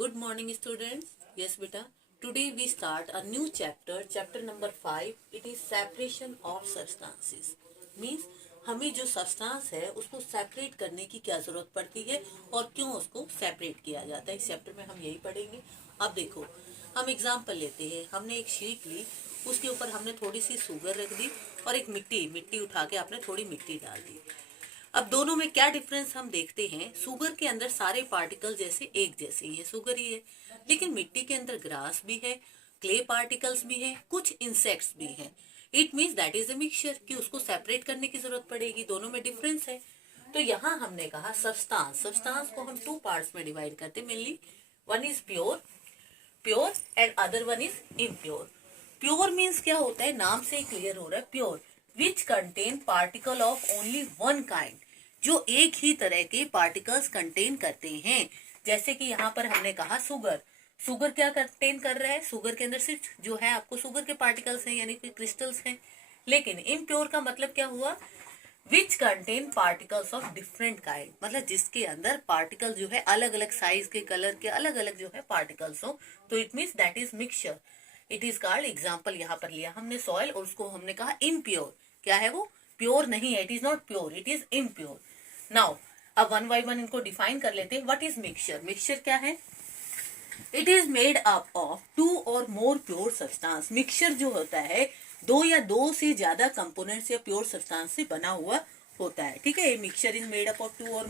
Good morning, students. Yes, beta. Today we start a new chapter, chapter number 5. It is separation of substances. Means हमें जो substance है उसको separate करने की क्या जरूरत पड़ती है और क्यों उसको सेपरेट किया जाता है। इस चैप्टर में हम यही पढ़ेंगे। अब देखो, हम एग्जाम्पल लेते हैं। हमने एक शीट ली, उसके ऊपर हमने थोड़ी सी शुगर रख दी और एक मिट्टी उठा के आपने थोड़ी मिट्टी डाल दी। अब दोनों में क्या डिफरेंस हम देखते हैं। शुगर के अंदर सारे पार्टिकल जैसे एक जैसे ही है, शुगर ही है, लेकिन मिट्टी के अंदर ग्रास भी है, क्ले पार्टिकल्स भी है, कुछ इंसेक्ट्स भी है। It means that is a mixture कि उसको सेपरेट करने की जरूरत पड़ेगी, दोनों में डिफरेंस है। तो यहाँ हमने कहा सब्सटेंस को हम टू पार्ट्स में डिवाइड करते mainly. One is pure and other one is impure. Pure means क्या होता है, नाम से क्लियर हो रहा है, pure which contain particle of only one kind, जो एक ही तरह के पार्टिकल्स कंटेन करते हैं। जैसे कि यहाँ पर हमने कहा शुगर क्या कंटेन कर रहा है, शुगर के अंदर सिर्फ जो है आपको शुगर के पार्टिकल्स हैं, यानी कि क्रिस्टल्स हैं। लेकिन इम्प्योर का मतलब क्या हुआ, which contain particles of different kind, मतलब जिसके अंदर पार्टिकल जो है अलग अलग साइज के, कलर के, अलग अलग जो है पार्टिकल्स हो। तो it means that is mixture. It is called, example यहाँ पर लिया हमने सॉइल और उसको हमने कहा इम्प्योर। क्या है वो, प्योर नहीं है, it is not pure, it is impure. Now अब वन बाय वन इनको डिफाइन कर लेते हैं। What is mixture? मिक्सचर क्या है? It is made up of two और मोर प्योर सब्सटेंस। मिक्सचर जो होता है दो या दो से ज्यादा कंपोनेंट्स या प्योर सब्सटेंस से बना हुआ होता है। ठीक है, mixture is made up of two और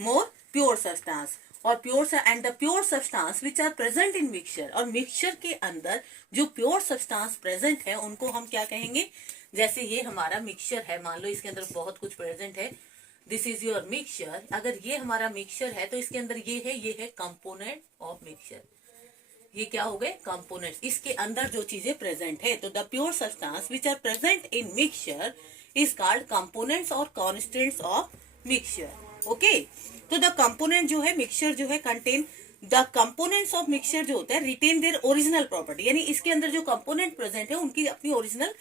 मोर प्योर सब्सटेंस और pure and the pure substance which are present in mixture. और मिक्सचर के अंदर जो प्योर सब्सटेंस प्रेजेंट है उनको हम क्या कहेंगे? जैसे ये हमारा मिक्सचर है, मान लो इसके अंदर बहुत कुछ प्रेजेंट है, दिस इज योर मिक्सचर। अगर ये हमारा मिक्सचर है तो इसके अंदर ये है कंपोनेंट ऑफ मिक्सचर। ये क्या हो गए? कंपोनेंट्स। इसके अंदर जो चीजें प्रेजेंट है, तो the pure substance which are present in mixture is called components और कॉन्स्टेंट्स ऑफ मिक्सचर। ओके, तो द कंपोनेंट जो है मिक्सचर जो है contain the components of mixture जो होता है रिटेन देयर ओरिजिनल प्रॉपर्टी, यानी इसके अंदर जो कंपोनेंट प्रेजेंट है उनकी अपनी ओरिजिनल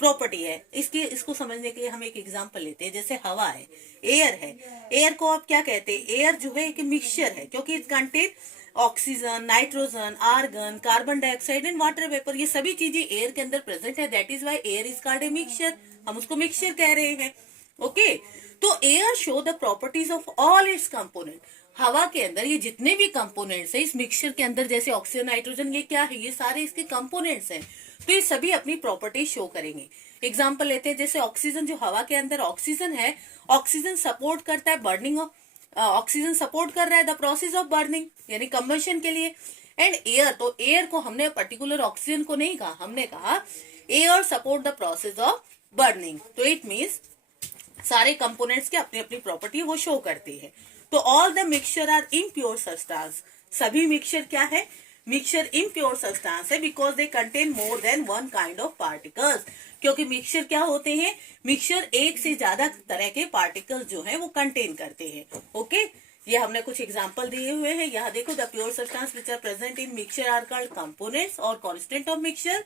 प्रॉपर्टी है। इसको समझने के लिए हम एक एग्जांपल लेते हैं। जैसे हवा है, एयर है, एयर को आप क्या कहते हैं? एयर जो है एक मिक्सचर है, क्योंकि it contain oxygen, nitrogen, argon, carbon dioxide and water vapour. ये सभी चीजें एयर के अंदर प्रेजेंट है, that is why air is called a mixture. हम उसको मिक्सचर कह रहे हैं। ओके, तो air show the properties of all its component. हवा के अंदर ये जितने भी कंपोनेंट्स है इस मिक्सचर के अंदर, जैसे ऑक्सीजन, नाइट्रोजन, ये क्या है? ये सारे इसके कंपोनेंट्स हैं। तो ये सभी अपनी प्रॉपर्टी शो करेंगे। एग्जाम्पल लेते हैं, जैसे ऑक्सीजन, जो हवा के अंदर ऑक्सीजन है, ऑक्सीजन सपोर्ट करता है बर्निंग ऑफ, ऑक्सीजन सपोर्ट कर रहा है द प्रोसेस ऑफ बर्निंग, यानी कंबशन के लिए। एंड एयर, तो एयर को हमने पर्टिकुलर ऑक्सीजन को नहीं कहा, हमने कहा air support the process of burning. तो इट मीन्स सारे कंपोनेंट्स के अपनी अपनी प्रॉपर्टी वो शो करती है। तो all the mixture are impure substance. सभी मिक्सचर क्या है? मिक्सचर इम्प्योर सब्सटेंस है because they contain more than one kind of particles. क्योंकि मिक्सचर क्या होते हैं? मिक्सचर एक से ज्यादा तरह के पार्टिकल्स जो है वो कंटेन करते हैं। ओके, ये हमने कुछ एग्जांपल दिए हुए हैं। यहाँ देखो, the pure substance which are present in mixture are called components और constant of mixture.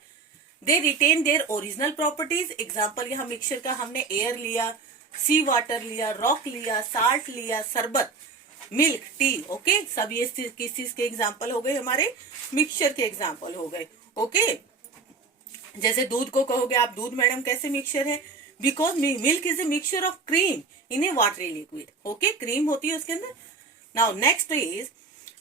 They retain their original properties. Example यहाँ मिक्सचर का हमने एयर लिया, सी वाटर लिया, रॉक लिया, साल्ट लिया, शरबत, मिल्क, टी। ओके, सब ये किस चीज के एग्जाम्पल हो गए? हमारे मिक्सचर के एग्जाम्पल हो गए। ओके, जैसे दूध को कहोगे आप, दूध मैडम कैसे मिक्सचर है? Because milk is a mixture of cream in A watery liquid. Okay, cream होती है उसके अंदर। नाउ नेक्स्ट इज,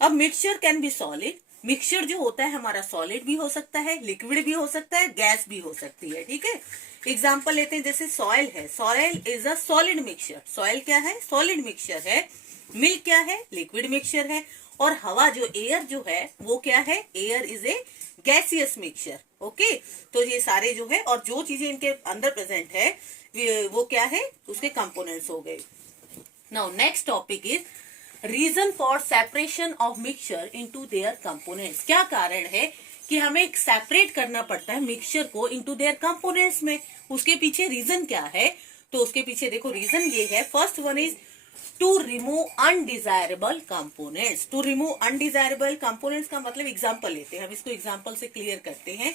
अब mixture can be solid. Mixture जो होता है हमारा सॉलिड भी हो सकता है, लिक्विड भी हो सकता है, गैस भी हो सकती है। ठीक है, एग्जाम्पल लेते हैं, जैसे सॉइल है, soil is a solid mixture. Soil क्या है? सॉलिड मिक्सचर है। मिल्क क्या है? लिक्विड मिक्सचर है। और हवा जो एयर जो है वो क्या है? Air is a gaseous mixture. Okay, तो ये सारे जो है और जो चीजें इनके अंदर प्रेजेंट है वो क्या है? उसके कंपोनेंट्स हो गए। Now next topic is reason for separation of mixture into their components. क्या कारण है कि हमें सेपरेट करना पड़ता है मिक्सचर को इनटू देयर कंपोनेंट्स में? उसके पीछे रीजन क्या है? तो उसके पीछे देखो, रीजन ये है, first one is to remove undesirable components. To remove undesirable components का मतलब, एग्जाम्पल लेते हैं, हम इसको एग्जाम्पल से क्लियर करते हैं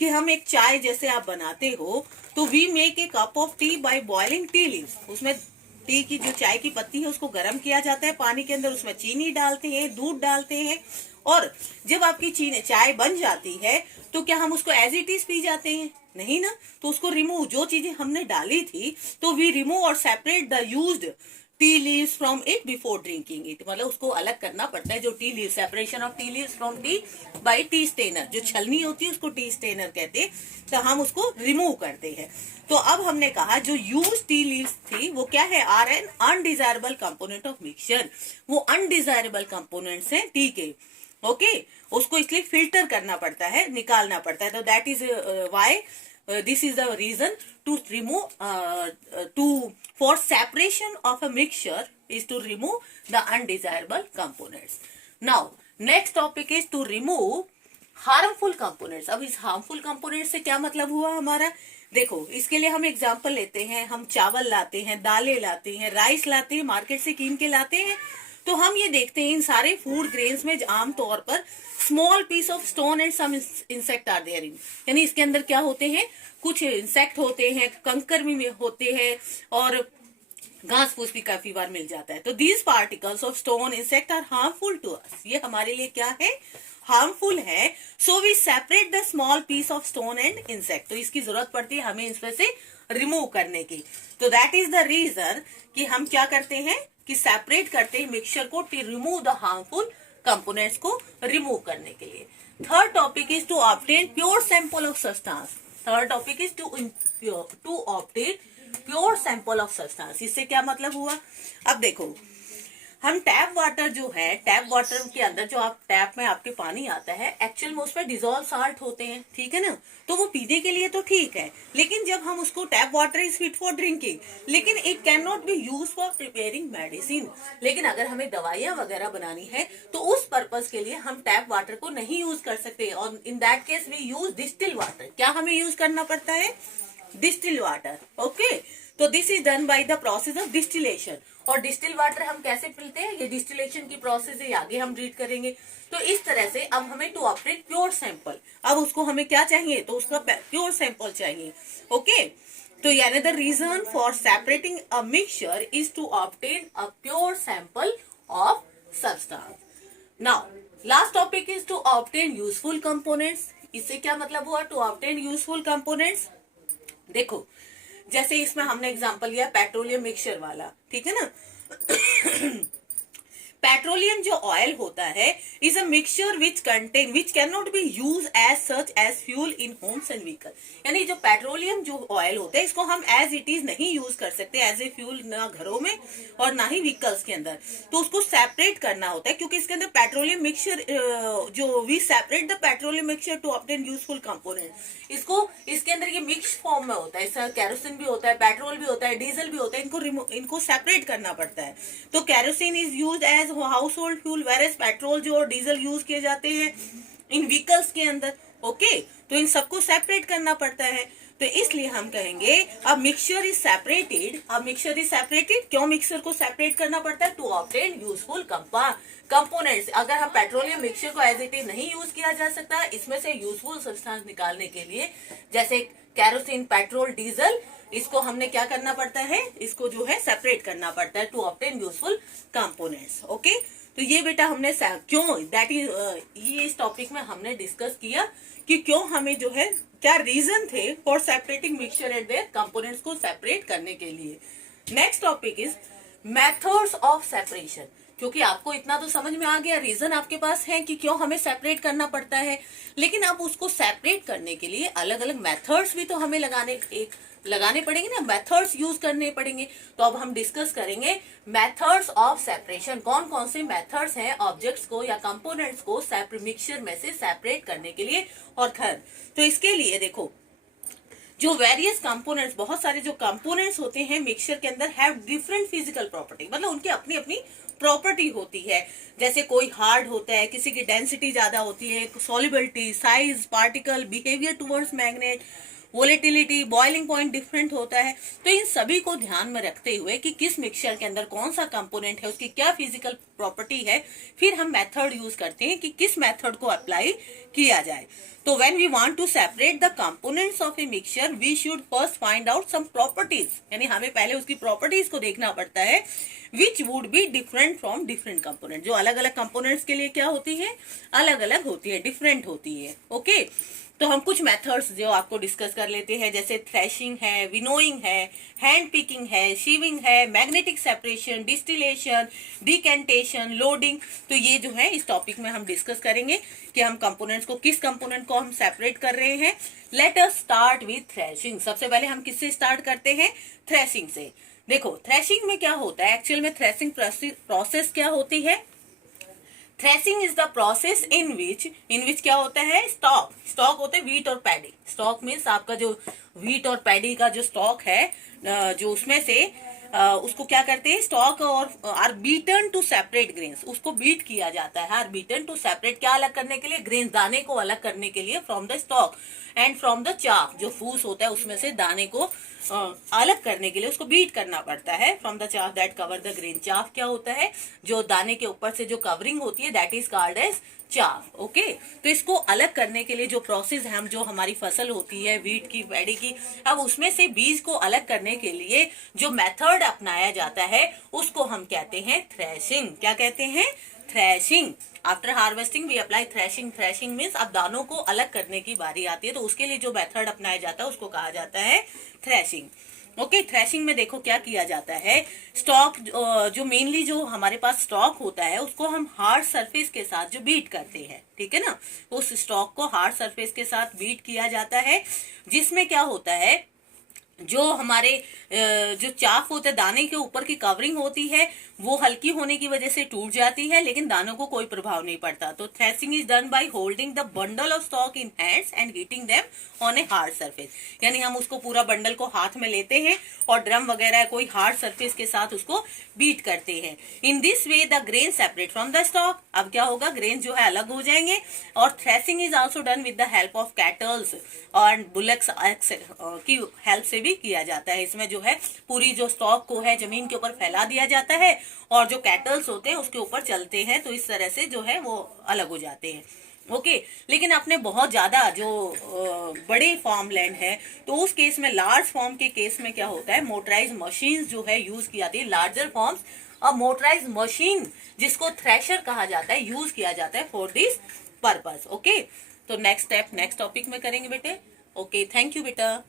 कि हम एक चाय जैसे आप बनाते हो, तो we make a cup of tea by boiling tea leaves. उसमें टी की जो चाय की पत्ती है उसको गर्म किया जाता है पानी के अंदर, उसमें चीनी डालते हैं, दूध डालते हैं, और जब आपकी चीनी चाय बन जाती है तो क्या हम उसको एज इट इज पी जाते हैं? नहीं ना। तो उसको रिमूव, जो चीजें हमने डाली थी, तो वी रिमूव और separate the used tea leaves from it before drinking it. मतलब उसको अलग करना पड़ता है, जो tea leave, separation of tea leaves from tea by tea strainer, जो छलनी होती है उसको टी स्टेनर कहते हैं, तो हम उसको रिमूव करते हैं। तो अब हमने कहा जो यूज टी लीव्स थी वो क्या है, are an undesirable component of mixture. वो अनडिजायरेबल कंपोनेंट्स हैं टी के, ओके। उसको इसलिए फिल्टर करना पड़ता है, निकालना पड़ता है। तो that is why this is the reason to remove for separation of a mixture is to remove the undesirable components. Now next topic is to remove harmful components. अब इस harmful components से क्या मतलब हुआ हमारा? देखो, इसके लिए हम एग्जांपल लेते हैं, हम चावल लाते हैं, दालें लाते हैं, राइस लाते हैं, मार्केट से कीन के लाते हैं, तो हम ये देखते हैं इन सारे फूड ग्रेन्स में आमतौर पर small piece of stone and some insect are there in, यानी इसके अंदर क्या होते हैं, कुछ इंसेक्ट होते हैं, कंकर भी होते हैं, और घास फूस भी काफी बार मिल जाता है। तो these particles of stone insect are harmful to us, ये हमारे लिए क्या है, हार्मफुल है। So we separate the small piece of stone and insect, तो इसकी जरूरत पड़ती है हमें इसमें से रिमूव करने की। तो दैट इज द रीजन कि हम क्या करते हैं कि सेपरेट करते हैं मिक्सचर को to remove the harmful components को रिमूव करने के लिए। Third topic is to obtain pure sample of substance. Third topic is to obtain pure sample of substance. इससे क्या मतलब हुआ? अब देखो, हम टैप वाटर जो है, टैप वाटर के अंदर जो आप टैप में आपके पानी आता है, एक्चुअल में उसमें डिजोल्व साल्ट होते हैं, ठीक है ना। तो वो पीने के लिए तो ठीक है, लेकिन जब हम उसको, tap water is fit for drinking, लेकिन it can not be use for preparing medicine. लेकिन अगर हमें दवाइयां वगैरह बनानी है तो उस पर्पज के लिए हम टैप वाटर को नहीं यूज कर सकते, और in that case we use distil water. क्या हमें यूज करना पड़ता है? Distil water, okay. तो this is done by the process of distillation. और डिस्टिल वाटर हम कैसे पीते हैं, ये डिस्टिलेशन की प्रोसेस है, आगे हम रीड करेंगे। तो इस तरह से अब हमें टू ऑब्टेन प्योर सैंपल, अब उसको हमें क्या चाहिए, तो उसका प्योर सैंपल चाहिए, ओके। तो यानी the reason for separating a mixture is to obtain a pure sample of substance. Now last topic is to obtain useful components. इससे क्या मतलब हुआ, टू ऑब्टेन यूजफुल कंपोनेंट्स? देखो, जैसे इसमें हमने एग्जांपल लिया पेट्रोलियम मिक्सचर वाला, ठीक है ना। पेट्रोलियम जो ऑयल होता है is a mixture which can not be use as such as fuel in homes and vehicle. यानी जो पेट्रोलियम जो ऑयल होता है, इसको हम एज इट इज नहीं यूज कर सकते एज ए फ्यूल, ना घरों में और ना ही व्हीकल्स के अंदर। तो उसको सेपरेट करना होता है, क्योंकि इसके अंदर पेट्रोलियम मिक्सचर, जो we separate the petroleum mixture to obtain useful component. इसको, इसके अंदर ये मिक्स फॉर्म में होता है, इसका कैरोसिन भी होता है, पेट्रोल भी होता है, डीजल भी होता है, इनको सेपरेट करना पड़ता है। तो kerosene is use as household fuel, whereas petrol जो और डीजल यूज किए जाते हैं इन व्हीकल्स के अंदर, ओके। तो इन सबको सेपरेट करना पड़ता है। तो इसलिए हम कहेंगे अब मिक्सचर इज सेपरेटेड। अब मिक्सचर इज सेपरेटेड, क्यों मिक्सचर को सेपरेट करना पड़ता है? To obtain useful components. अगर हम पेट्रोलियम मिक्सचर को एज इट इज नहीं यूज किया जा सकता, इसमें से यूजफुल सब्सटेंस निकालने के लिए, जैसे कैरोसिन, पेट्रोल, डीजल, इसको हमने क्या करना पड़ता है, इसको जो है सेपरेट करना पड़ता है to obtain useful components, okay. तो ये बेटा हमने क्यों, दैट इज ये इस टॉपिक में हमने डिस्कस किया कि क्यों हमें जो है, क्या रीजन थे for separating mixture and there components को सेपरेट करने के लिए। Next topic is methods of separation. क्योंकि आपको इतना तो समझ में आ गया, रीजन आपके पास है कि क्यों हमें सेपरेट करना पड़ता है, लेकिन अब उसको सेपरेट करने के लिए अलग अलग मेथड्स भी तो हमें लगाने पड़ेंगे ना, मेथड्स यूज करने पड़ेंगे। तो अब हम डिस्कस करेंगे मेथड्स ऑफ सेपरेशन, कौन कौन से मेथड्स हैं ऑब्जेक्ट्स को या कंपोनेंट्स को मिक्सचर में से सेपरेट करने के लिए। और थर्ड, तो इसके लिए देखो, जो वेरियस कंपोनेंट्स, बहुत सारे जो कंपोनेंट्स होते हैं मिक्सचर के अंदर, हैव डिफरेंट फिजिकल प्रॉपर्टी, मतलब उनकी अपनी अपनी प्रॉपर्टी होती है। जैसे कोई हार्ड होता है, किसी की डेंसिटी ज्यादा होती है, solubility, size, particle, behaviour towards magnet, volatility, boiling point different होता है। तो इन सभी को ध्यान में रखते हुए कि किस मिक्सचर के अंदर कौन सा कंपोनेंट है, उसकी क्या फिजिकल प्रॉपर्टी है, फिर हम मेथड यूज करते हैं कि किस मेथड को अप्लाई किया जाए। तो when we want to separate the components of a mixture we should first find out some properties, यानी हमें पहले उसकी प्रॉपर्टीज को देखना पड़ता है, which would be different from different component. जो अलग अलग कंपोनेंट्स के लिए क्या होती है, अलग अलग होती है, डिफरेंट होती है। ओके, तो हम कुछ मेथड्स जो आपको डिस्कस कर लेते हैं, जैसे थ्रेशिंग है, विनोइंग है, हैंड पिकिंग है, शीविंग है, magnetic separation, distillation, decantation, loading. तो ये जो है इस टॉपिक में हम डिस्कस करेंगे कि हम कंपोनेंट्स को, किस कंपोनेंट को हम सेपरेट कर रहे हैं। Let us start with threshing. सबसे पहले हम किससे स्टार्ट करते हैं, थ्रेशिंग से। देखो थ्रेशिंग में क्या होता है, एक्चुअल में थ्रेशिंग प्रोसेस क्या होती है। Threshing is the process in which क्या होता है, स्टॉक होते हैं व्हीट और पैडी। स्टॉक मीन्स आपका जो व्हीट और पैडी का जो स्टॉक है, जो उसमें से उसको क्या करते हैं, स्टॉक और are beaten to separate grains, उसको बीट किया जाता है। आर बीटन टू सेपरेट, क्या अलग करने के लिए, ग्रेन्स, दाने को अलग करने के लिए, from the stock and from the chaff, जो फूस होता है उसमें से दाने को अलग करने के लिए उसको बीट करना पड़ता है। From the chaff that cover the grain. Chaff क्या होता है, जो दाने के ऊपर से जो कवरिंग होती है, that is called as chaff. Okay, तो इसको अलग करने के लिए जो प्रोसेस है, हम जो हमारी फसल होती है व्हीट की, पैडी की, अब उसमें से बीज को अलग करने के लिए जो मेथड अपनाया जाता है उसको हम कहते हैं थ्रेशिंग। क्या कहते हैं, threshing. After harvesting we apply threshing. Threshing means अब दानों को अलग करने की बारी आती है, तो उसके लिए जो मेथड अपनाया जाता है उसको कहा जाता है थ्रेशिंग। ओके, थ्रेशिंग में देखो क्या किया जाता है, स्टॉक जो मेनली जो हमारे पास स्टॉक होता है उसको हम हार्ड सरफेस के साथ जो बीट करते हैं, ठीक है ना, उस स्टॉक को हार्ड सरफेस के साथ बीट किया जाता है, जिसमें क्या होता है, जो हमारे जो चाफ होता है, दाने के ऊपर की कवरिंग होती है, वो हल्की होने की वजह से टूट जाती है, लेकिन दानों को कोई प्रभाव नहीं पड़ता। तो threshing is done by holding the bundle of stock in hands and heating them on a hard surface. यानी हम उसको पूरा बंडल को हाथ में लेते हैं और ड्रम वगैरह कोई हार्ड सरफेस के साथ उसको बीट करते हैं। In this way the grain separate from the stock. अब क्या होगा, ग्रेन जो है अलग हो जाएंगे। और threshing is also done with the help of kettles और बुलक्स की हेल्प से भी किया जाता है। इसमें जो है पूरी जो स्टॉक को है जमीन के ऊपर फैला दिया जाता है और जो कैटल्स होते हैं उसके ऊपर चलते हैं, तो इस तरह से जो है वो अलग हो जाते हैं। ओके, लेकिन अपने बहुत ज्यादा जो बड़े फार्म लैंड है, तो उस केस में, लार्ज फार्म के केस में क्या होता है, मोटराइज मशीन जो है यूज की जाती है। लार्जर फॉर्म्स और मोटराइज मशीन जिसको थ्रेशर कहा जाता है, यूज किया जाता है फॉर दिस पर्पस। ओके, तो नेक्स्ट स्टेप नेक्स्ट टॉपिक में करेंगे बेटे। ओके, थैंक यू बेटा।